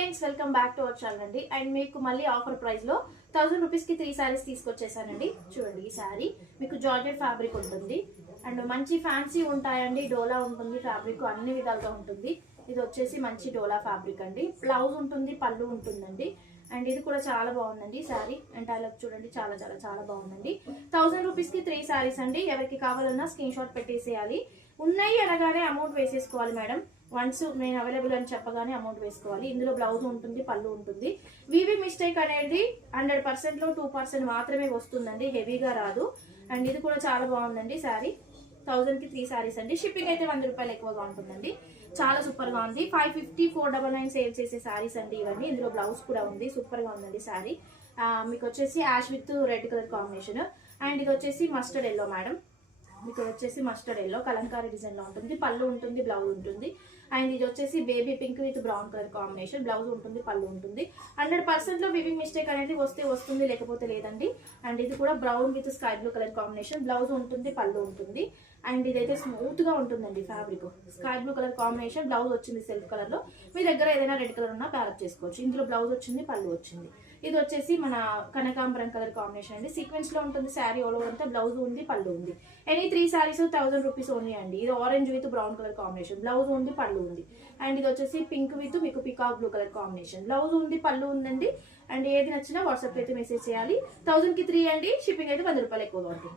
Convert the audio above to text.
Friends, welcome back to our channel అండి. And మీకు మళ్ళీ ఆఫర్ ప్రైస్ లో 1000 రూపీస్ కి 3 సారీస్ తీసుకొచ్చేసానండి. చూడండి, ఈ సారీ మీకు జార్జెట్ ఫ్యాబ్రిక్ ఉంటుంది అండ్ మంచి ఫ్యాన్సీ ఉంటాయండి. డోలా ఉంటుంది, ఫ్యాబ్రిక్ అన్ని విధాలుగా ఉంటుంది. ఇది వచ్చేసి మంచి డోలా ఫ్యాబ్రిక్ అండి. బ్లౌజ్ ఉంటుంది, పళ్ళు ఉంటుందండి. అండ్ ఇది కూడా చాలా బాగుందండి సారీ. అండ్ డైలాగ్ చూడండి, చాలా చాలా చాలా బాగుందండి. 1000 రూపీస్ కి 3 సారీస్ అండి. ఎవరికి కావాలన్నా స్క్రీన్ షాట్ పెట్టేసేయాలి. ఉన్నాయి అనగానే అమౌంట్ వేసేసుకోవాలి మేడం. వన్స్ నేను అవైలబుల్ అని చెప్పగానే అమౌంట్ వేసుకోవాలి. ఇందులో బ్లౌజ్ ఉంటుంది, పళ్ళు ఉంటుంది. వీవి మిస్టేక్ అనేది 100% లో 2% మాత్రమే వస్తుందండి, హెవీగా రాదు. అండ్ ఇది కూడా చాలా బాగుందండి శారీ. 1000 కి 3 సారీస్ అండి. షిప్పింగ్ అయితే 100 రూపాయలు ఎక్కువగా ఉంటుందండి. చాలా సూపర్ గా ఉంది. 550 499 సేల్ చేసే శారీస్ అండి ఇవన్నీ. ఇందులో బ్లౌజ్ కూడా ఉంది, సూపర్ గా ఉందండి శారీ. మీకు వచ్చేసి ash with red colour combination. And ఇది వచ్చేసి మస్టర్డ్ ఎల్లో మేడం. మీకు వచ్చేసి మస్టర్డ్ ఎల్లో కలంకారీ డిజైన్ లో ఉంటుంది, పళ్ళు ఉంటుంది, బ్లౌజ్ ఉంటుంది. అండ్ ఇది వచ్చేసి baby pink with brown colour combination. Blouse ఉంటుంది, పళ్ళు ఉంటుంది. 100% లో వివింగ్ మిస్టేక్ అనేది వస్తే వస్తుంది, లేకపోతే లేదండి. అండ్ ఇది కూడా brown with sky blue colour combination. Blouse ఉంటుంది, పళ్ళు ఉంటుంది. అండ్ ఇదైతే స్మూత్ గా ఉంటుందండి fabric. Sky blue colour combination, blouse వచ్చింది సెల్ఫ్ కలర్ లో. మీ దగ్గర ఏదైనా రెడ్ కలర్ ఉన్నా ప్యారప్ చేసుకోవచ్చు. ఇందులో బ్లౌజ్ వచ్చింది, పళ్ళు వచ్చింది. ఇది వచ్చేసి మన కనకాంబరం కలర్ కాంబినేషన్ అండి. సీక్వెన్స్ లో ఉంటుంది శారీ. ఆల్ ఓవర్ అంతా బ్లౌజ్ ఉంది, పళ్ళు ఉంది. ఎనీ 3 సారీస్ 1000 రూపీస్ ఓన్లీ అండి. ఇది orange with brown colour combination. Blouse ఉంది, పళ్ళు ఉంది. అండ్ ఇది వచ్చేసి పింక్ విత్ మీకు peacock blue colour combination. Blouse ఉంది, పళ్ళు ఉందండి. అండ్ ఏది నచ్చినా వాట్సాప్ అయితే మెసేజ్ చేయాలి. 1000 కి 3 అండి. షిప్పింగ్ అయితే 100 రూపాయలు ఎక్కువగా ఉంటుంది.